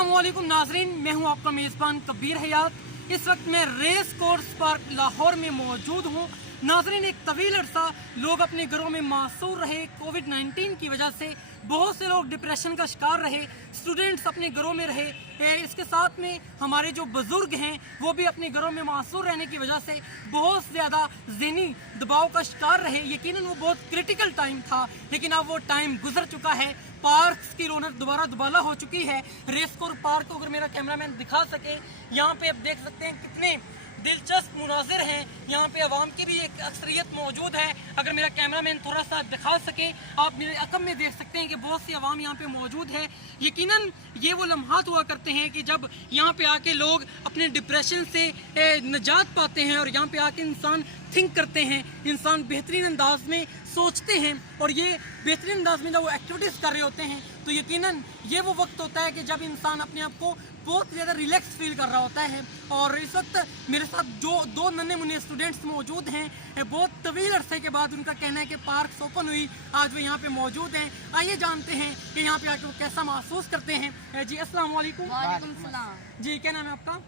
अस्सलामुअलैकुम नाजरीन, मैं हूं आपका मेज़बान कबीर हयात। इस वक्त मैं रेस कोर्स पार्क लाहौर में मौजूद हूं। नाजरीन, एक तवील अरसा लोग अपने घरों में मासूर रहे। कोविड-19 की वजह से बहुत से लोग डिप्रेशन का शिकार रहे, स्टूडेंट्स अपने घरों में रहे। इसके साथ में हमारे जो बुज़ुर्ग हैं वो भी अपने घरों में मासूर रहने की वजह से बहुत ज़्यादा ज़हनी दबाव का शिकार रहे। यकीनन वो बहुत क्रिटिकल टाइम था, लेकिन अब वो टाइम गुजर चुका है। पार्क्स की रौनक दोबारा दुबाला हो चुकी है। रेस कोर्स पार्क को अगर मेरा कैमरामैन दिखा सके, यहाँ पे आप देख सकते हैं कितने दिलचस्प मुनाजिर हैं। यहाँ पे अवाम की भी एक अक्सरियत मौजूद है। अगर मेरा कैमरामैन थोड़ा सा दिखा सके, आप मेरे अकब में देख सकते हैं कि बहुत सी अवाम यहाँ पे मौजूद है। यकीनन ये वो लम्हात हुआ करते हैं कि जब यहाँ पे आके लोग अपने डिप्रेशन से निजात पाते हैं और यहाँ पे आके इंसान थिंक करते हैं, इंसान बेहतरीन अंदाज में सोचते हैं और ये बेहतरीन अंदाज में जब वो एक्टिविटीज़ कर रहे होते हैं तो यकीनन ये वो वक्त होता है कि जब इंसान अपने आप को बहुत ज़्यादा रिलैक्स फील कर रहा होता है। और इस वक्त मेरे साथ जो दो नन्हे मुन्ने स्टूडेंट्स मौजूद हैं, बहुत तवील अरसे के बाद उनका कहना है कि पार्क ओपन हुई, आज वो यहाँ पे मौजूद हैं। आइए जानते हैं कि यहाँ पे आके वो कैसा महसूस करते हैं। जी अस्सलाम वालेकुम। वालेकुम सलाम। जी, क्या नाम है आपका?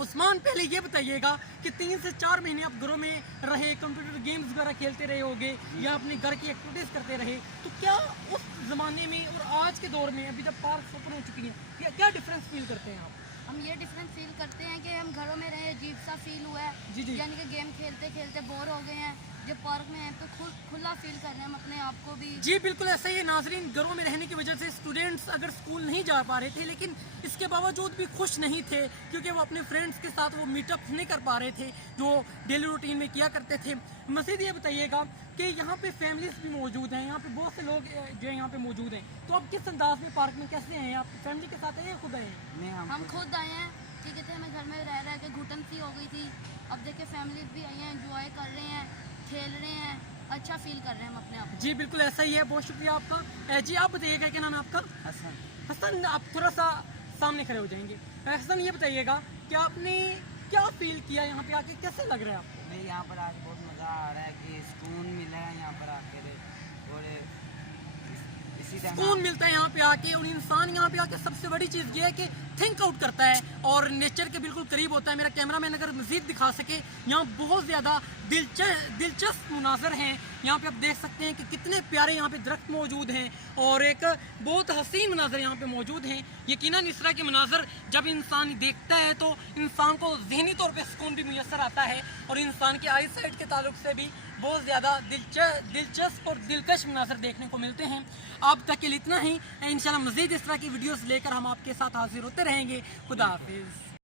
उस्मान। पहले ये बताइएगा कि 3 से 4 महीने आप घरों में रहे, कंप्यूटर गेम्स वगैरह खेलते रहे होगे या अपने घर की एक्टिविटीज़ करते रहे, तो क्या उस ज़माने में और आज के दौर में अभी जब पार्क ओपन हो चुकी हैं क्या डिफरेंस फील करते हैं आप? हम ये डिफरेंस फील करते हैं कि हम घरों में रहे, अजीब सा फील हुआ है। जी जी। यानी कि गेम खेलते खेलते बोर हो गए हैं। जब पार्क में हैं तो खुला फील कर रहे हैं हम अपने आप को भी। जी बिल्कुल ऐसा ही है नाजरीन। घरों में रहने की वजह से स्टूडेंट्स अगर स्कूल नहीं जा पा रहे थे, लेकिन इसके बावजूद भी खुश नहीं थे क्योंकि वो अपने फ्रेंड्स के साथ वो मीटअप नहीं कर पा रहे थे जो डेली रूटीन में किया करते थे। मज़ीद ये बताइएगा कि यहाँ पे फैमिलीज भी मौजूद हैं, यहाँ पे बहुत से लोग जो है यहाँ पे मौजूद हैं, तो आप किस अंदाज में पार्क में कैसे आए हैं? आप फैमिली के साथ आए हैं या खुद आए हैं? हम खुद आए हैं कि कहते हैं हमें घर में रह के घुटन सी हो गई थी। अब देखिए फैमिली भी आई हैं, एंजॉय कर रहे हैं, खेल रहे हैं, अच्छा फील कर रहे हैं हम अपने आप को। जी बिल्कुल ऐसा ही है, बहुत शुक्रिया आपका। जी आप बताइएगा क्या नाम है आपका? हसन। हसन, आप थोड़ा सा सामने खड़े हो जाएंगे। हसन ये बताइएगा कि आपने क्या फील किया यहाँ पे आके, कैसे लग रहा है आपको? मैं यहाँ पर आज बहुत मज़ा आ रहा है कि सुकून मिला है यहाँ पर आके और इसी तरह सुकून मिलता है यहाँ पे आके। और इंसान यहाँ पे आके सबसे बड़ी चीज़ ये है कि थिंक आउट करता है और नेचर के बिल्कुल करीब होता है। मेरा कैमरामैन अगर मज़ीद दिखा सके, यहाँ बहुत ज़्यादा दिलचस्प मुनाजर हैं। यहाँ पे आप देख सकते हैं कि कितने प्यारे यहाँ पे दरख्त मौजूद हैं और एक बहुत हसीन मनाजर यहाँ पे मौजूद हैं। यकीनन इस तरह के मनाजर जब इंसान देखता है तो इंसान को ज़हनी तौर पे सुकून भी मुयसर आता है और इंसान के आई साइट के ताल्लुक से भी बहुत ज़्यादा दिलचस्प और दिलकश मनाजर देखने को मिलते हैं। अब तक के लिए इतना ही। इंशाल्लाह मज़ीद इस तरह की वीडियोज़ लेकर हम आपके साथ हाजिर होते रहेंगे। खुदा हाफिज़।